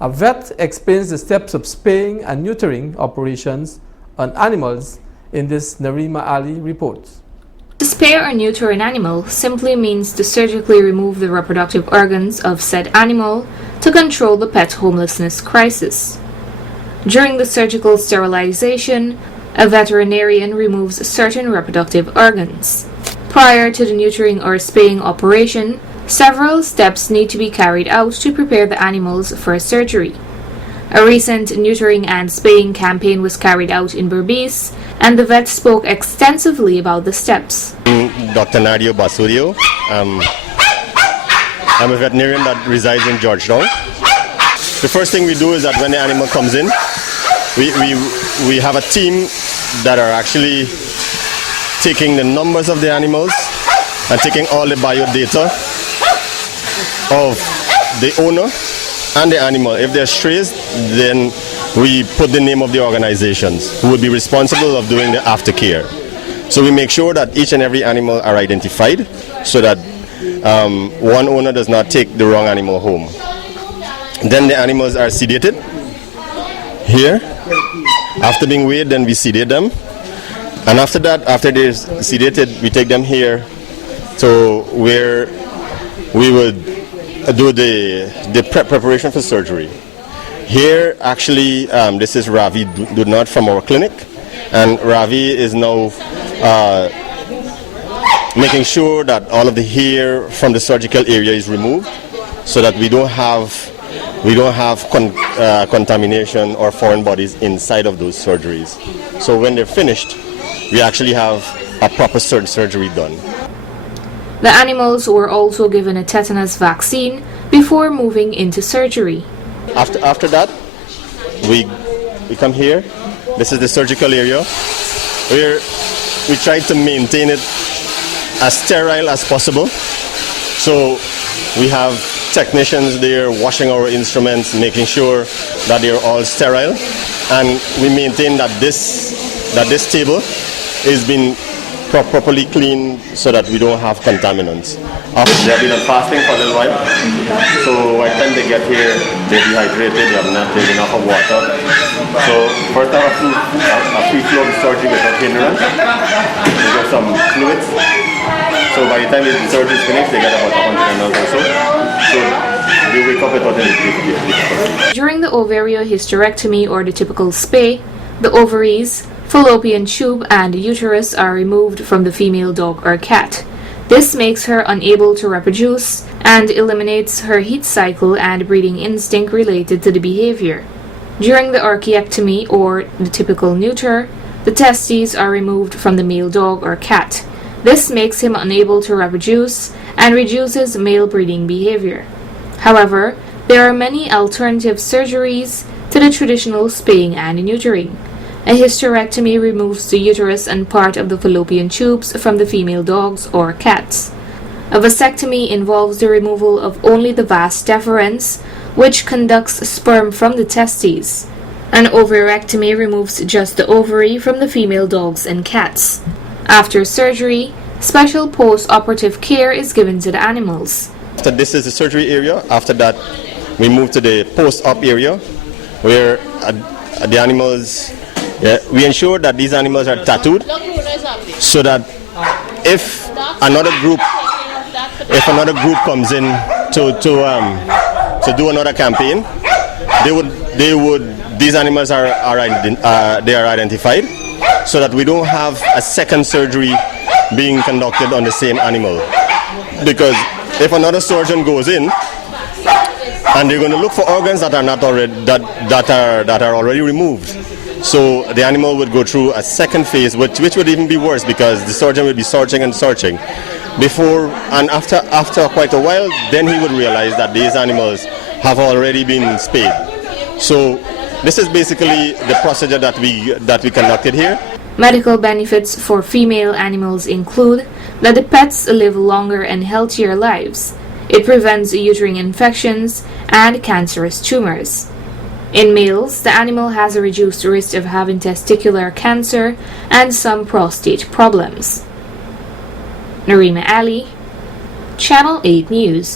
A vet explains the steps of spaying and neutering operations on animals in this Narima Ali report. To spay or neuter an animal simply means to surgically remove the reproductive organs of said animal to control the pet homelessness crisis. During the surgical sterilization, a veterinarian removes certain reproductive organs. Prior to the neutering or spaying operation, several steps need to be carried out to prepare the animals for surgery. A recent neutering and spaying campaign was carried out in Berbice, and the vet spoke extensively about the steps. Dr.Nardeo, Bassoodeo. I'm a veterinarian that resides in Georgetown. The first thing we do is that when the animal comes in, we have a team that are actually taking the numbers of the animals and taking all the biodata of the owner and the animal. If they're strays, then we put the name of the organizations who would be responsible of doing the aftercare. So we make sure that each and every animal are identified so that one owner does not take the wrong animal home. Then the animals are sedated here. After being weighed, then we sedate them. And after that, after they're sedated, we take them here to where we would do the preparation for surgery. Here, actually, this is Ravi Dunat from our clinic, and Ravi is now making sure that all of the hair from the surgical area is removed, so that we don't have contamination or foreign bodies inside of those surgeries. So when they're finished, we actually have a proper surgery done. The animals were also given a tetanus vaccine before moving into surgery. After that, we come here. This is the surgical area where we try to maintain it as sterile as possible. So we have technicians there washing our instruments, making sure that they're all sterile, and we maintain that this table is being properly cleaned so that we don't have contaminants. They have been on fasting for a little while, so by the time they get here, they're dehydrated, they have not taken enough of water. So first I have a free flow of surgery without hindrance. We get some fluids. So by the time the surgery is finished, they get about 100 ml or so. So they wake up without any difficulty. During the ovariohysterectomy or the typical spay, the ovaries, fallopian tube, and uterus are removed from the female dog or cat. This makes her unable to reproduce and eliminates her heat cycle and breeding instinct related to the behavior. During the orchiectomy or the typical neuter, the testes are removed from the male dog or cat. This makes him unable to reproduce and reduces male breeding behavior. However, there are many alternative surgeries to the traditional spaying and neutering. A hysterectomy removes the uterus and part of the fallopian tubes from the female dogs or cats. A vasectomy involves the removal of only the vas deferens, which conducts sperm from the testes. An ovarectomy removes just the ovary from the female dogs and cats. After surgery, special post-operative care is given to the animals. So this is the surgery area. After that, we move to the post-op area, where the animals, we ensure that these animals are tattooed, so that if another group comes in to do another campaign, these animals are identified, so that we don't have a second surgery being conducted on the same animal. Because if another surgeon goes in and they're going to look for organs that are not already that are already removed, so the animal would go through a second phase, which would even be worse, because the surgeon would be searching and searching. Before and after quite a while, then he would realize that these animals have already been spayed. So this is basically the procedure that we conducted here. Medical benefits for female animals include that the pets live longer and healthier lives. It prevents uterine infections and cancerous tumors. In males, the animal has a reduced risk of having testicular cancer and some prostate problems. Narima Ali, Channel 8 News.